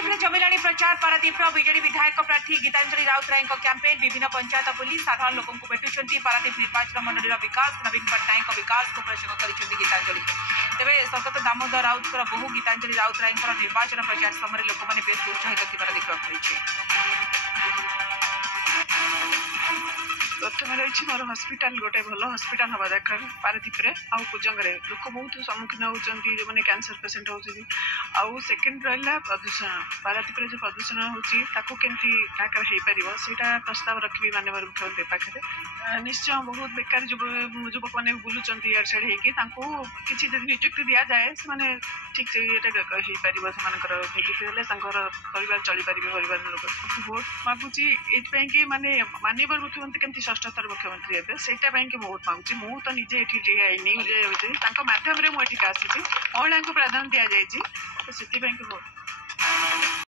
पारादीप जमिला प्रचार पारादीप विजेडी विधायक प्रार्थी गीतांजलि राउतराय कैंपेन विभिन्न पंचायत बुली साधारण लोक भेटुंट पारादीप निर्वाचन मंडल विकास नवीन पट्टनायक विकास को प्रसंग कर गीतांजलि तेज सतत दामोदर राउत बहु गीतांजलि राउतराय निर्वाचन प्रचार समय लोक मैंने बेस उत्साहित देखा प्रथम रही मोर हस्पिटाल गोटे भल हस्पिटाल हवा दरकार पारादीप आउ कुजंगे लोक बहुत सम्मुखीन होती जो मैंने कैंसर पेसेंट होती आउ सेकेंड रहा प्रदूषण पारादीप जो प्रदूषण होमती होपारा प्रस्ताव रखी माननीय मुख्यमंत्री पाखे निश्चय बहुत बेकार युवक मैंने बुलूं इड साइड किसी निजुक्ति दि जाए से ठीक से ये निजुक्ति परिवार चली पारे परिवार लोग भोट मागुची ये मानने माननीय मुख्यमंत्री केमती षष्ठ थर मुख्यमंत्री हे से बहुत मांगुची मु तो निजे न्यूज माध्यम मुझे आसी महिला को प्राधान्य दि जाए तो से भोट